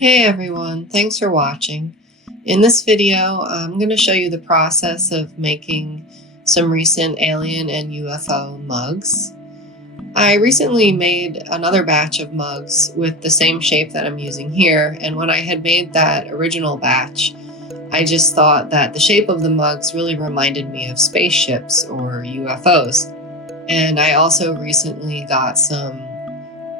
Hey everyone, thanks for watching. In this video, I'm going to show you the process of making some recent alien and UFO mugs. I recently made another batch of mugs with the same shape that I'm using here, and when I had made that original batch, I just thought that the shape of the mugs really reminded me of spaceships or UFOs. And I also recently got some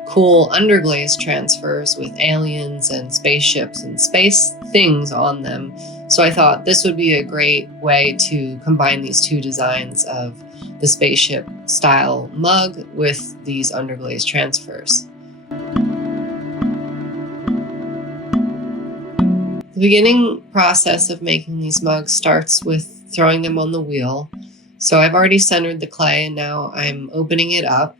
cool underglaze transfers with aliens and spaceships and space things on them. So I thought this would be a great way to combine these two designs of the spaceship style mug with these underglaze transfers. The beginning process of making these mugs starts with throwing them on the wheel. So I've already centered the clay and now I'm opening it up.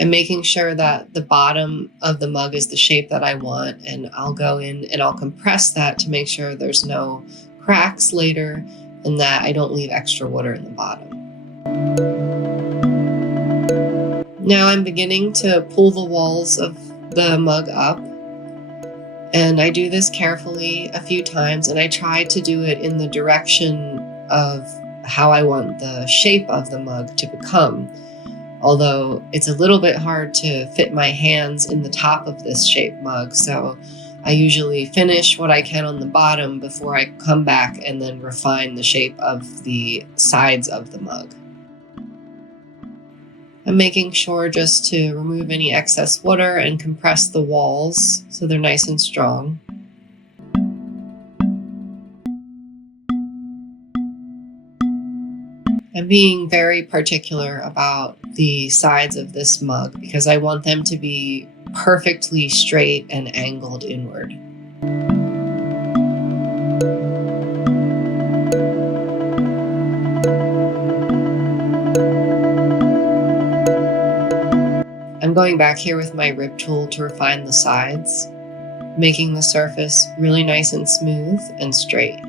I'm making sure that the bottom of the mug is the shape that I want, and I'll go in and I'll compress that to make sure there's no cracks later and that I don't leave extra water in the bottom. Now I'm beginning to pull the walls of the mug up, and I do this carefully a few times, and I try to do it in the direction of how I want the shape of the mug to become. Although it's a little bit hard to fit my hands in the top of this shaped mug, so I usually finish what I can on the bottom before I come back and then refine the shape of the sides of the mug. I'm making sure just to remove any excess water and compress the walls so they're nice and strong. I'm being very particular about the sides of this mug because I want them to be perfectly straight and angled inward. I'm going back here with my rib tool to refine the sides, making the surface really nice and smooth and straight.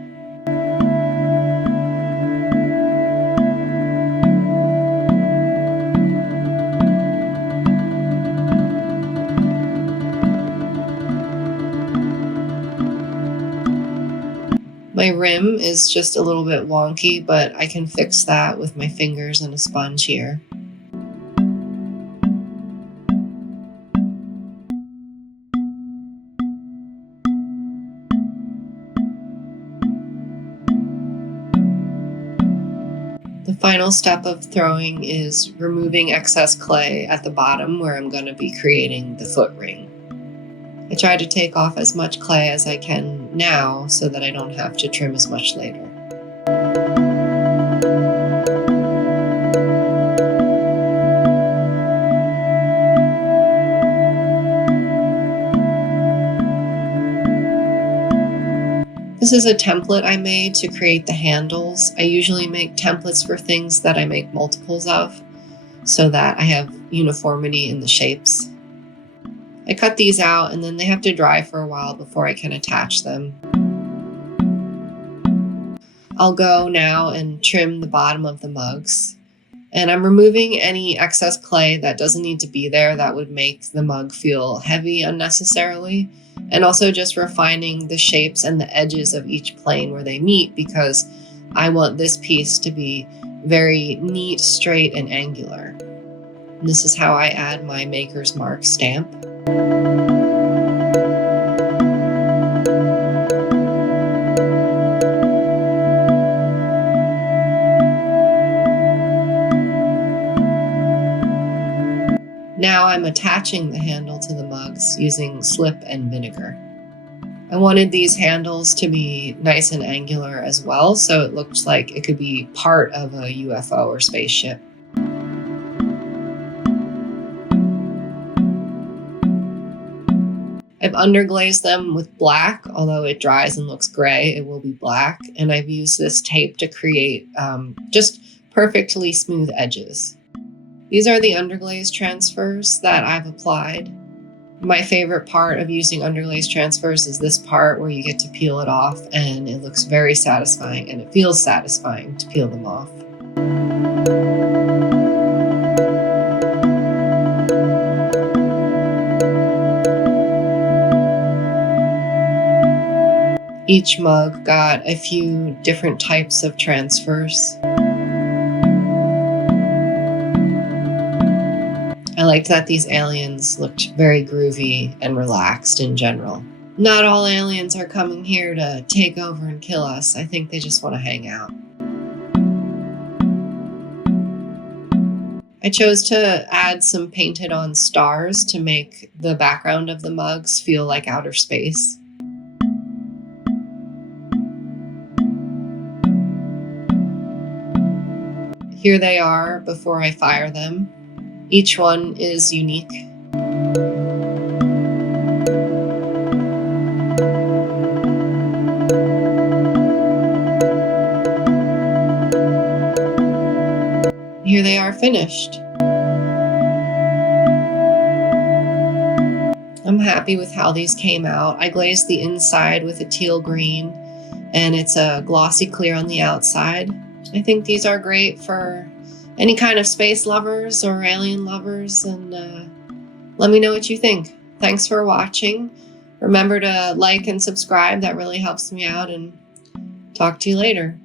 My rim is just a little bit wonky, but I can fix that with my fingers and a sponge here. The final step of throwing is removing excess clay at the bottom where I'm going to be creating the foot ring. I try to take off as much clay as I can now so that I don't have to trim as much later. This is a template I made to create the handles. I usually make templates for things that I make multiples of so that I have uniformity in the shapes. I cut these out and then they have to dry for a while before I can attach them. I'll go now and trim the bottom of the mugs. And I'm removing any excess clay that doesn't need to be there that would make the mug feel heavy unnecessarily. And also just refining the shapes and the edges of each plane where they meet because I want this piece to be very neat, straight, and angular. And this is how I add my Maker's Mark stamp. Now I'm attaching the handle to the mugs using slip and vinegar. I wanted these handles to be nice and angular as well, so it looked like it could be part of a UFO or spaceship. I've underglazed them with black, although it dries and looks gray, it will be black. And I've used this tape to create just perfectly smooth edges. These are the underglaze transfers that I've applied. My favorite part of using underglaze transfers is this part where you get to peel it off, and it looks very satisfying and it feels satisfying to peel them off. Each mug got a few different types of transfers. I liked that these aliens looked very groovy and relaxed in general. Not all aliens are coming here to take over and kill us. I think they just want to hang out. I chose to add some painted on stars to make the background of the mugs feel like outer space. Here they are before I fire them. Each one is unique. Here they are finished. I'm happy with how these came out. I glazed the inside with a teal green, and it's a glossy clear on the outside. I think these are great for any kind of space lovers or alien lovers, and let me know what you think. Thanks for watching. Remember to like and subscribe. That really helps me out, and talk to you later.